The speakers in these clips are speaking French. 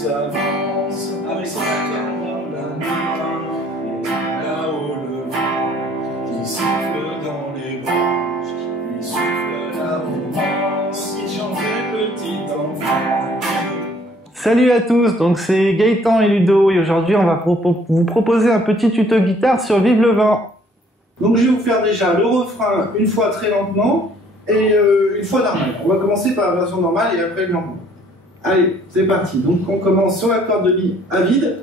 s'avance avec son acteur dans la nuit. Et là-haut le vent qui souffle dans les branches, il souffle la romance, il chantait petit enfant. Salut à tous, donc c'est Gaëtan et Ludo et aujourd'hui on va vous proposer un petit tuto guitare sur Vive le vent. Donc je vais vous faire déjà le refrain une fois très lentement et une fois normal. On va commencer par la version normale et après le lentement. Allez, c'est parti. Donc on commence sur la corde de mi à vide.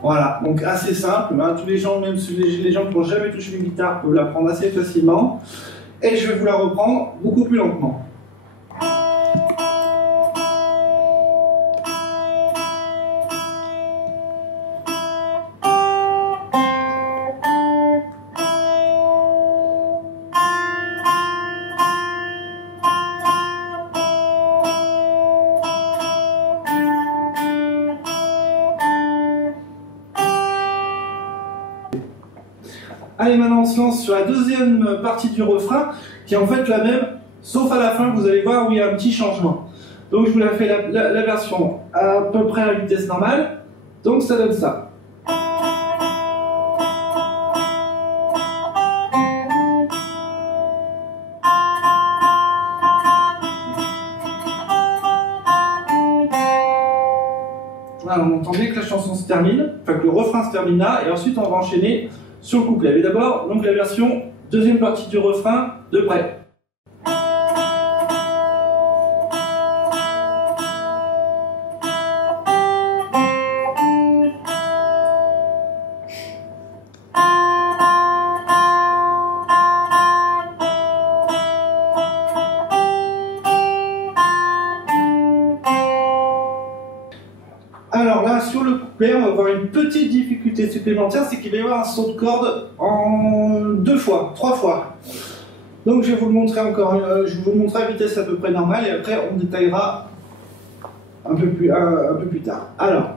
Voilà, donc assez simple, hein. Tous les gens, même les gens qui n'ont jamais touché une guitare peuvent l'apprendre assez facilement. Et je vais vous la reprendre beaucoup plus lentement. Allez, maintenant on se lance sur la deuxième partie du refrain, qui est en fait la même, sauf à la fin, vous allez voir où il y a un petit changement. Donc je vous la fais la version à peu près à la vitesse normale, donc ça donne ça. Voilà, on entend bien que la chanson se termine, enfin que le refrain se termine là, et ensuite on va enchaîner sur le couplet. Mais d'abord, donc la version deuxième partie du refrain de près. Alors là, sur le couplet, on va avoir une petite difficulté supplémentaire, c'est qu'il va y avoir un saut de corde en 2 fois, 3 fois. Donc je vais vous le montrer encore, je vais vous le montrer à vitesse à peu près normale et après on détaillera un peu plus tard. Alors.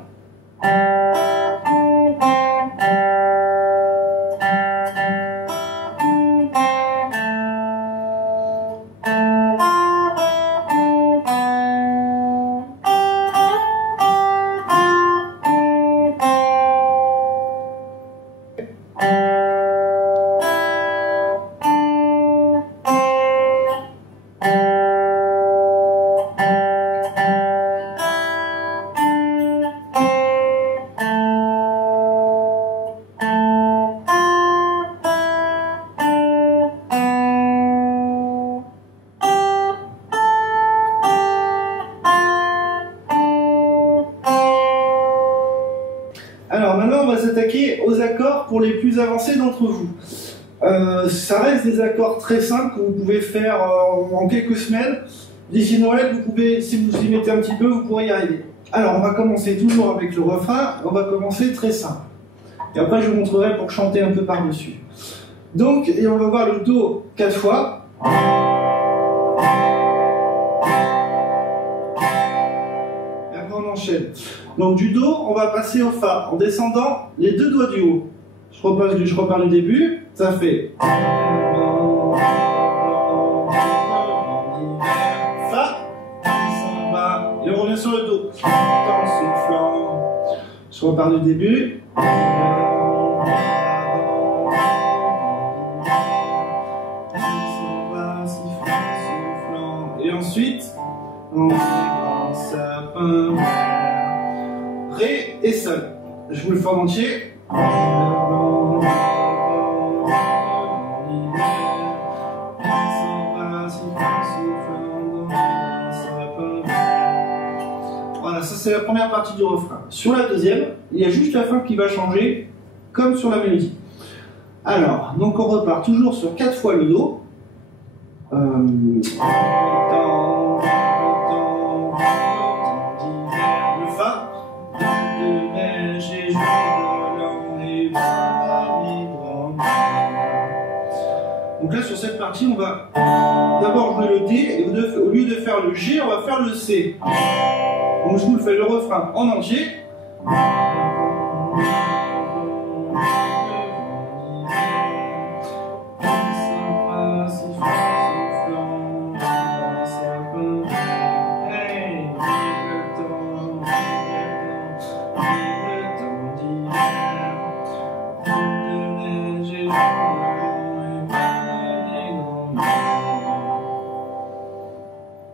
Alors maintenant on va s'attaquer aux accords pour les plus avancés d'entre vous. Ça reste des accords très simples que vous pouvez faire en quelques semaines. D'ici Noël, vous pouvez, si vous y mettez un petit peu, vous pourrez y arriver. Alors on va commencer toujours avec le refrain, on va commencer très simple. Et après je vous montrerai pour chanter un peu par-dessus. Donc, et on va voir le Do 4 fois. Et après on enchaîne. Donc du Do, on va passer au Fa en descendant les 2 doigts du haut. Je repars du début, ça fait Fa, s'en va, et on revient sur le Do. En soufflant, je repars du début. Et ensuite, on fait grand sapin. Ré et Sol. Je vous le fais en entier. Voilà, ça c'est la première partie du refrain. Sur la deuxième, il y a juste la fin qui va changer, comme sur la mélodie. Alors, donc on repart toujours sur 4 fois le Do. Donc là sur cette partie on va d'abord jouer le D et au lieu de faire le G on va faire le C. Donc je vous fais le refrain en entier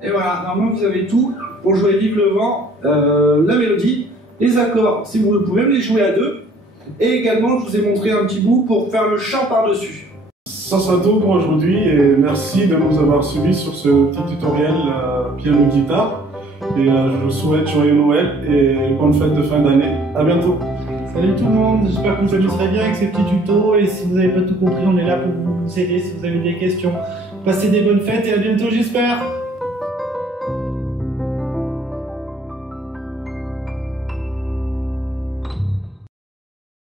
Et voilà, normalement vous avez tout pour jouer Vive le vent, la mélodie, les accords, si vous pouvez même les jouer à deux. Et également, je vous ai montré un petit bout pour faire le chant par-dessus. Ça sera tout pour aujourd'hui et merci de nous avoir suivis sur ce petit tutoriel piano-guitare. Et je vous souhaite joyeux Noël et bonne fête de fin d'année. À bientôt. Salut tout le monde, j'espère que vous amuserez bien avec ces petits tutos et si vous n'avez pas tout compris, on est là pour vous aider si vous avez des questions. Passez des bonnes fêtes et à bientôt j'espère.